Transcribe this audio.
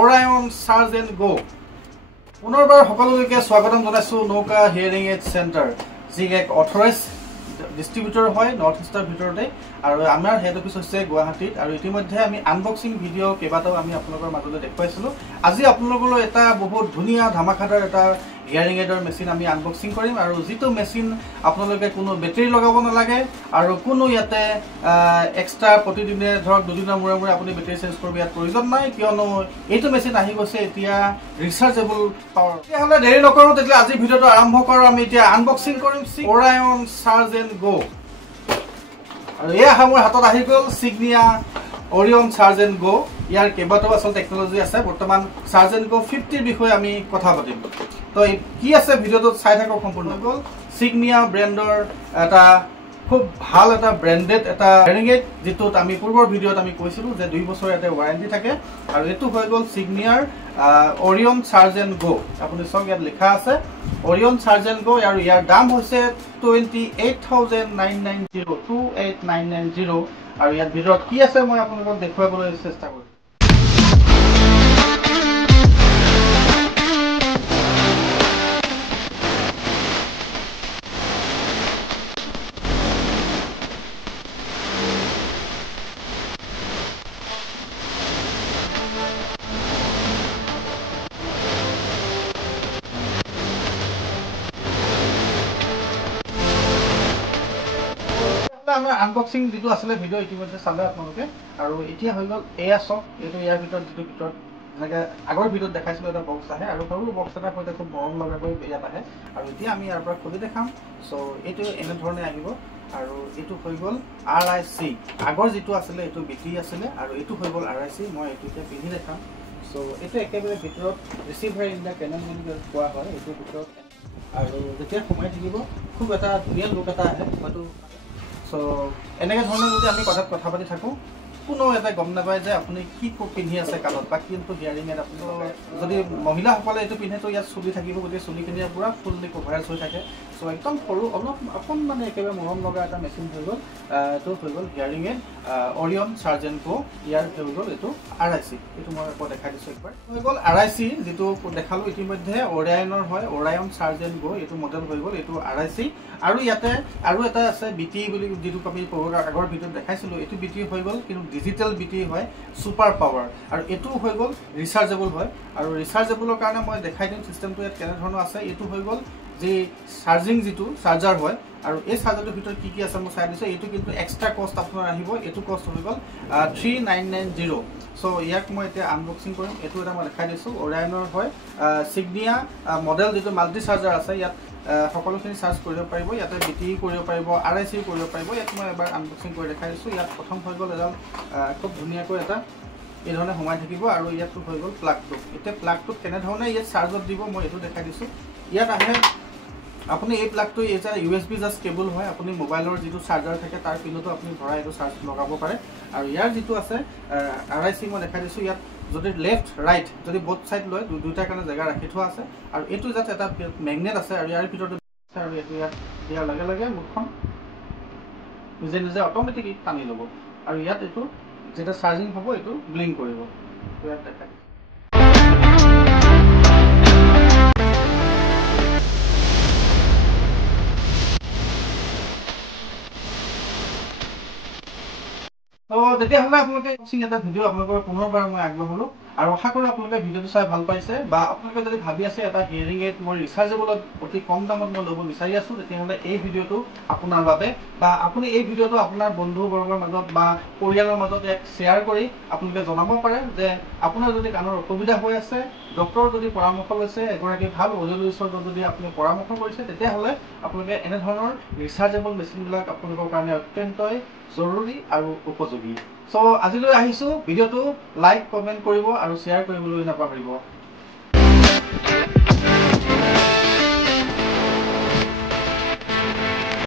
Orion Charge and Go. পুনৰবাৰ সকলোকে স্বাগতম জনাইছো নৌকা হিয়াৰিং এইড চেণ্টাৰ যি এক অথৰাইজ ডিস্ট্ৰিবিউটৰ হয় নৰ্থ ইষ্টৰ ভিতৰতে আৰু আমাৰ হেড অফিচ হৈছে গুৱাহাটীত আৰু ইতিমধ্যে আমি আনবক্সিং ভিডিঅ কেইবাটাও আমি আপোনালোকৰ মাজলৈ দেখুৱাইছিলো আজি আপোনালোকলৈ এটা বহুত ধুনীয়া ধামাকাদাৰ এটা হিয়াৰিং এইডৰ মেচিন আমি আনবক্সিং কৰিম আৰু যিটো মেচিন আপোনালোকে কোনো বেটাৰী লগাব নালাগে আৰু কোনো ইয়াতে এক্সট্ৰা প্ৰতিদিনে ধৰক দুদিনৰ মূৰে মূৰে আপুনি বেটাৰী চেঞ্জ কৰিব ইয়াত প্ৰয়োজন নাই কিয়নো এইটো মেচিন আহি গৈছে এতিয়া ৰিচাৰ্জেবল পাৱাৰ তেতিয়াহ'লে দেৰি নকৰোঁ তেতিয়া আজি ভিডিঅ'টো আৰম্ভ কৰোঁ আমি এতিয়া আনবক্সিং কৰিম Orion Charge and Go আৰু এয়া মোৰ হাতত আহি গ'ল Signia Orion Charge and Go ইয়াৰ কেইবাটাও আসল টেকনলজি আছে বৰ্তমান Charge and Go 50 বিষয়ে আমি কথা পাতিম তো কি আছে ভিডিওটো চাই থাকক সম্পূৰ্ণ গল Signia ব্ৰ্যান্ডৰ এটা খুব ভাল এটা ব্ৰ্যান্ডেড এটা হিয়াৰিং এইড যেটো আমি পূৰ্বৰ ভিডিওত আমি কৈছিলো যে 2 বছৰ এটা ওয়াৰেন্টি থাকে আৰু এটো হৈ গল Signiaৰ Orion Charge and Go আপুনি সব ইয়াত লিখা আছে Orion Charge and Go আৰু ইয়াৰ দাম হৈছে 28990 আৰু ইয়াৰ ভিতৰত কি আছে মই আপোনালোকক দেখুৱাবলৈ চেষ্টা কৰিম আমাৰ আনবক্সিং যেটো আসলে ভিডিও ইতিমধ্যে চালে আপোনালোকে আৰু এতিয়া হৈ গল এয়া সব এটো ইয়াৰ ভিতৰত যেটো ভিতৰত যেনেকৈ আগৰ ভিডিওত দেখাইছিলো এটা বক্স আহে আৰু সৰু বক্স এটা হয়তো খুব মৰম লগাকৈ ইয়াত আহে আৰু এতিয়া আমি ইয়াৰ পৰা খুলি দেখাম সো এটো এনে ধৰণে আহিব আৰু এটো হৈ গল RIC আগৰ যেটো আছিল এটো বিটি আছিল আৰু এটো হৈ গল RIC মই এটো এতিয়া পিন্ধি দেখাম সো এটো একেবাৰে ভিতৰত ৰিসিভাৰ ইন দা কেনন বুলি কোৱা হয় এটো ভিতৰত আৰু যেতিয়া সোমাই থাকিব খুব এটা ধুনীয়া লুক এটা আহে হয়তো সো এনেকে ধৰণৰ যদি আমি কথা পাতি থাকো কোনো এটা গম নাপায় যে আপুনি কি পিন্ধি আছে কালত বা কিন্তু হিয়াৰিং এড আপুনি যদি মহিলাসকলে এটো পিন্ধে তো ইয়াত চুলি থাকিব গতি চুলিখিনি পুৰা ফুললি কভাৰেজ হৈ থাকে সো একদম সৰু অলপ আপন মানে একেবাৰে মৰম লগা এটা মেচিন হৈ গল তো হৈ গল hearing aid Orion Charge and Go ইয়াৰ হৈ গল এটো RIC এটো মই আকৌ দেখাই দিছো একবাৰ হৈ গল RIC যেটো দেখালো ইতিমধ্যে Orionৰ হয় Orion Charge and Go এটো মডেল হৈ গল এটো RIC আৰু ইয়াতে আৰু এটা আছে BT বুলি যেটো আমি আগৰ ভিডিওত দেখাইছিলো এটো BT হৈ গল কিন্তু ডিজিটাল BT হয় সুপাৰ পাৱাৰ আৰু এটো হৈ গল ৰিচাৰ্জেবল হয় আৰু ৰিচাৰ্জেবলৰ কাৰণে মই দেখাই দিম সিস্টেমটো ইয়াত কেনে ধৰণৰ আছে এটো হৈ গল যে চাৰ্জিং যেটো চাৰ্জাৰ হয় আৰু এই চাৰ্জাৰটোৰ ভিতৰত কি আছে মই চাই দিছো এটো কিন্তু এক্সট্ৰা কষ্ট আপোনাৰ আহিব এটো কষ্ট হৈ গল 3990 সো ইয়াক মই এতিয়া আনবক্সিং কৰিম এটো এটা মই দেখাই দিছো Orionৰ হয় Signia মডেল যেটো মাল্টি চাৰ্জাৰ আছে ইয়াত সকলোখিনি চাৰ্জ কৰিব পাৰিব ইয়াতে BT কৰিব পাৰিব RIC কৰিব পাৰিব ইয়াত মই এবাৰ আনবক্সিং কৰি দেখাই দিছো ইয়াত প্ৰথম হৈ গল এডাল খুব ধুনীয়াকৈ এটা এই ধৰণে সোমাই থাকিব আৰু ইয়াত হৈ গল প্লাগটো এতিয়া প্লাগটো কেনে ধৰণে ইয়াত চাৰ্জত দিব মই এটো দেখাই দিছো ইয়াত আহে আপুনি এই প্লাগটো এটা USB জাস্ট কেবল হয় আপুনি মোবাইলৰ যেটো চাৰ্জাৰ থাকে তাৰ পিনতো আপুনি ভৰাই এটো চাৰ্জ লগাব পাৰে আৰু ইয়াৰ যেটো আছে RIC মই দেখাই দিছো ইয়াত যদি লেফট ৰাইট যদি বোথ সাইড লয় দুইটাৰ কাৰণে জায়গা ৰাখি থোৱা আছে আৰু এটো যাতে এটা ম্যাগনেট আছে আৰু ইয়াৰ ভিতৰত আৰু এটো ইয়াত দিয়াৰ লগে লগে মুখখন নিজে নিজে অটোমেটিক টানি ল'ব আৰু ইয়াত এটো যেটা চাৰ্জিং হ'ব এটো ব্লিংক কৰিব ইয়াত দেখাই তো তেতিয়াহ'লে আপোনালোকে এটা ভিডিও আপোনালোকৰ পুনৰবাৰ মই আগবঢ়ালো আৰু আশা কৰোঁ আপোনালোকে ভিডিওটো চাই ভাল পাইছে বা আপোনালোকে যদি ভাবি আছে এটা হিয়াৰিং এইড মই ৰিচাৰ্জেবলত অতি কম দামত মই ল'ব বিচাৰি আছো তেতিয়াহ'লে এই ভিডিওটো আপোনাৰ বাবে বা আপুনি এই ভিডিওটো আপোনাৰ বন্ধু বৰ্গৰ মাজত বা পৰিয়ালৰ মাজত এক শ্বেয়াৰ কৰি আপোনালোকে জনাব পাৰে যে আপোনাৰ যদি কাণৰ অসুবিধা হৈ আছে ডক্টৰৰ যদি পৰামৰ্শ লৈছে এগৰাকী ভাল অডিঅ'লজিষ্টৰ যদি আপুনি পৰামৰ্শ কৰিছে তেতিয়াহ'লে আপোনালোকে এনে ধৰণৰ ৰিচাৰ্জেবল মেচিনবিলাক আপোনালোকৰ কাৰণে অত্যন্তই জৰুৰী আৰু উপযোগী সো আজিলৈ আহিছো ভিডিওটো লাইক কমেন্ট কৰিব আৰু শ্বেয়াৰ কৰিবলৈ নাপাহৰিব